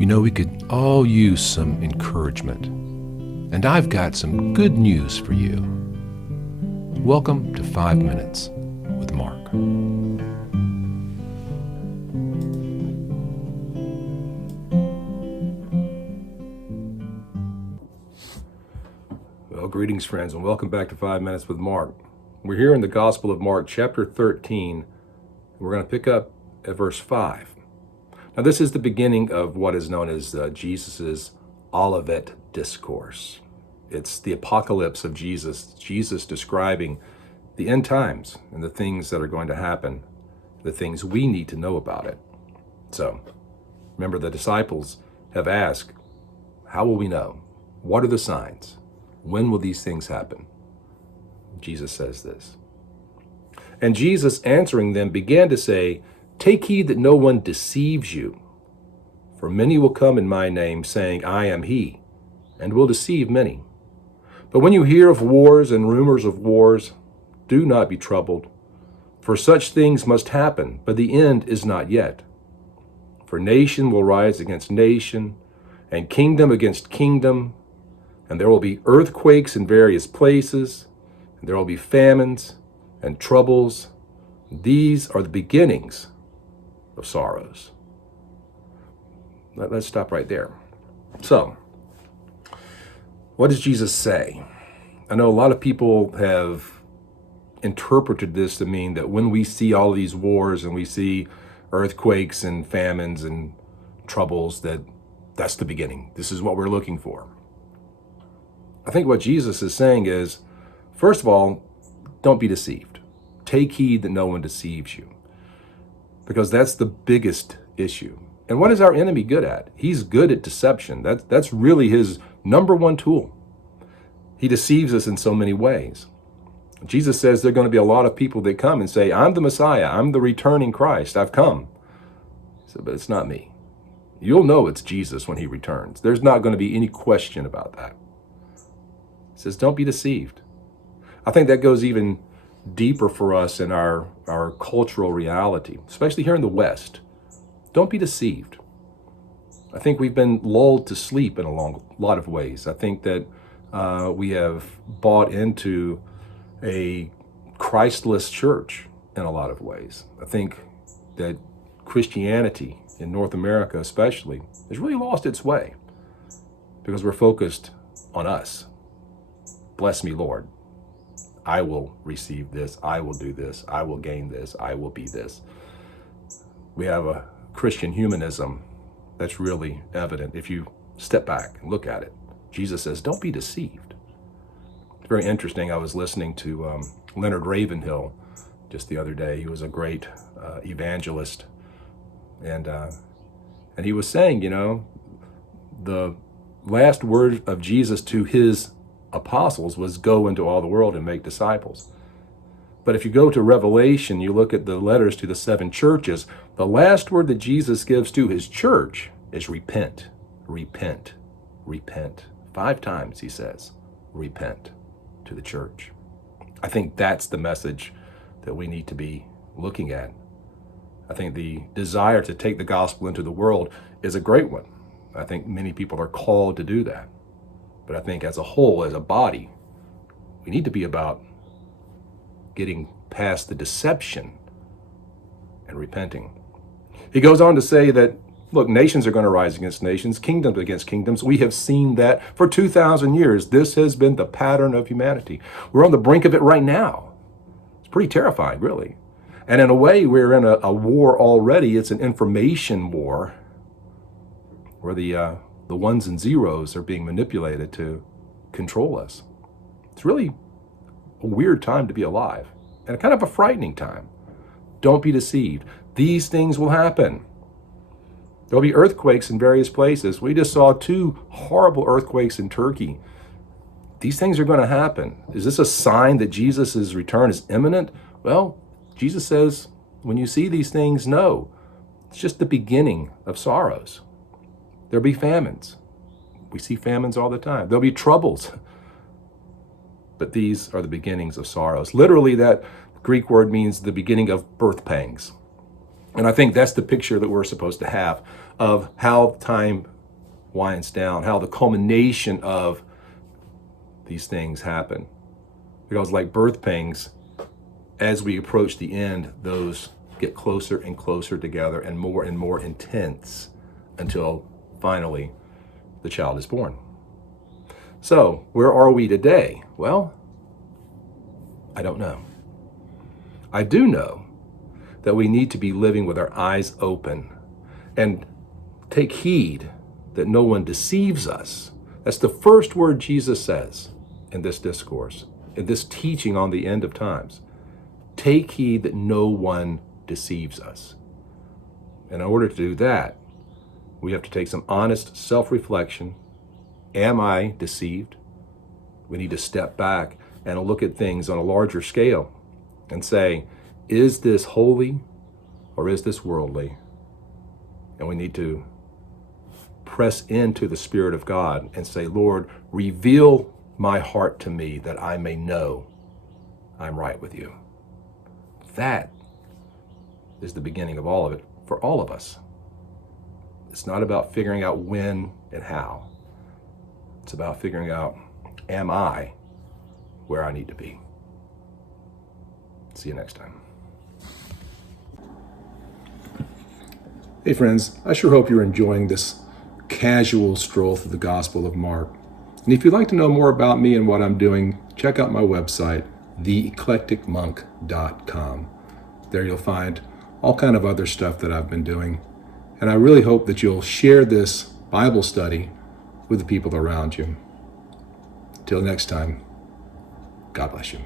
You know, we could all use some encouragement. And I've got some good news for you. Welcome to 5 Minutes with Mark. Well, greetings, friends, and welcome back to 5 Minutes with Mark. We're here in the Gospel of Mark, chapter 13. We're going to pick up at verse 5. Now, this is the beginning of what is known as Jesus' Olivet Discourse. It's the apocalypse of Jesus describing the end times and the things that are going to happen, the things we need to know about it. So, remember, the disciples have asked, how will we know? What are the signs? When will these things happen? Jesus says this. And Jesus, answering them, began to say, "Take heed that no one deceives you. For many will come in my name, saying, I am he, and will deceive many. But when you hear of wars and rumors of wars, do not be troubled. For such things must happen, but the end is not yet. For nation will rise against nation, and kingdom against kingdom, and there will be earthquakes in various places, and there will be famines and troubles. These are the beginnings of sorrows." Let's stop right there. So, what does Jesus say? I know a lot of people have interpreted this to mean that when we see all of these wars and we see earthquakes and famines and troubles, that's the beginning. This is what we're looking for. I think what Jesus is saying is, first of all, don't be deceived. Take heed that no one deceives you, because that's the biggest issue. And what is our enemy good at? He's good at deception. That's really his number one tool. He deceives us in so many ways. Jesus says there are going to be a lot of people that come and say, I'm the Messiah. I'm the returning Christ. I've come. He said, but it's not me. You'll know it's Jesus when he returns. There's not going to be any question about that. He says, don't be deceived. I think that goes even deeper for us in our cultural reality, especially here in the West. Don't be deceived. I think we've been lulled to sleep in a lot of ways. I think that we have bought into a Christless church in a lot of ways. I think that Christianity in North America especially has really lost its way because we're focused on us. Bless me, Lord. I will receive this. I will do this. I will gain this. I will be this. We have a Christian humanism that's really evident if you step back and look at it. Jesus says, don't be deceived. It's very interesting. I was listening to Leonard Ravenhill just the other day. He was a great evangelist. And he was saying, the last word of Jesus to his apostles was go into all the world and make disciples. But if you go to Revelation, you look at the letters to the 7 churches, the last word that Jesus gives to his church is repent, repent, repent. 5 times he says, repent to the church. I think that's the message that we need to be looking at. I think the desire to take the gospel into the world is a great one. I think many people are called to do that. But I think as a whole, as a body, we need to be about getting past the deception and repenting. He goes on to say that, look, nations are going to rise against nations, kingdoms against kingdoms. We have seen that for 2,000 years. This has been the pattern of humanity. We're on the brink of it right now. It's pretty terrifying, really. And in a way, we're in a war already. It's an information war where the ones and zeros are being manipulated to control us. It's really a weird time to be alive and a kind of a frightening time. Don't be deceived. These things will happen. There'll be earthquakes in various places. We just saw 2 horrible earthquakes in Turkey. These things are going to happen. Is this a sign that Jesus' return is imminent? Well, Jesus says, when you see these things, no. It's just the beginning of sorrows. There'll be famines. We see famines all the time. There'll be troubles. But these are the beginnings of sorrows. Literally, that Greek word means the beginning of birth pangs. And I think that's the picture that we're supposed to have of how time winds down, how the culmination of these things happen. Because like birth pangs, as we approach the end, those get closer and closer together and more intense until finally the child is born. So where are we today? Well, I don't know. I do know that we need to be living with our eyes open and take heed that no one deceives us. That's the first word Jesus says in this discourse, in this teaching on the end of times. Take heed that no one deceives us. And in order to do that, we have to take some honest self-reflection. Am I deceived? We need to step back and look at things on a larger scale and say, is this holy or is this worldly? And we need to press into the Spirit of God and say, Lord, reveal my heart to me that I may know I'm right with you. That is the beginning of all of it for all of us. It's not about figuring out when and how. It's about figuring out, am I where I need to be? See you next time. Hey friends, I sure hope you're enjoying this casual stroll through the Gospel of Mark. And if you'd like to know more about me and what I'm doing, check out my website, theeclecticmonk.com. There you'll find all kind of other stuff that I've been doing. And I really hope that you'll share this Bible study with the people around you. Till next time, God bless you.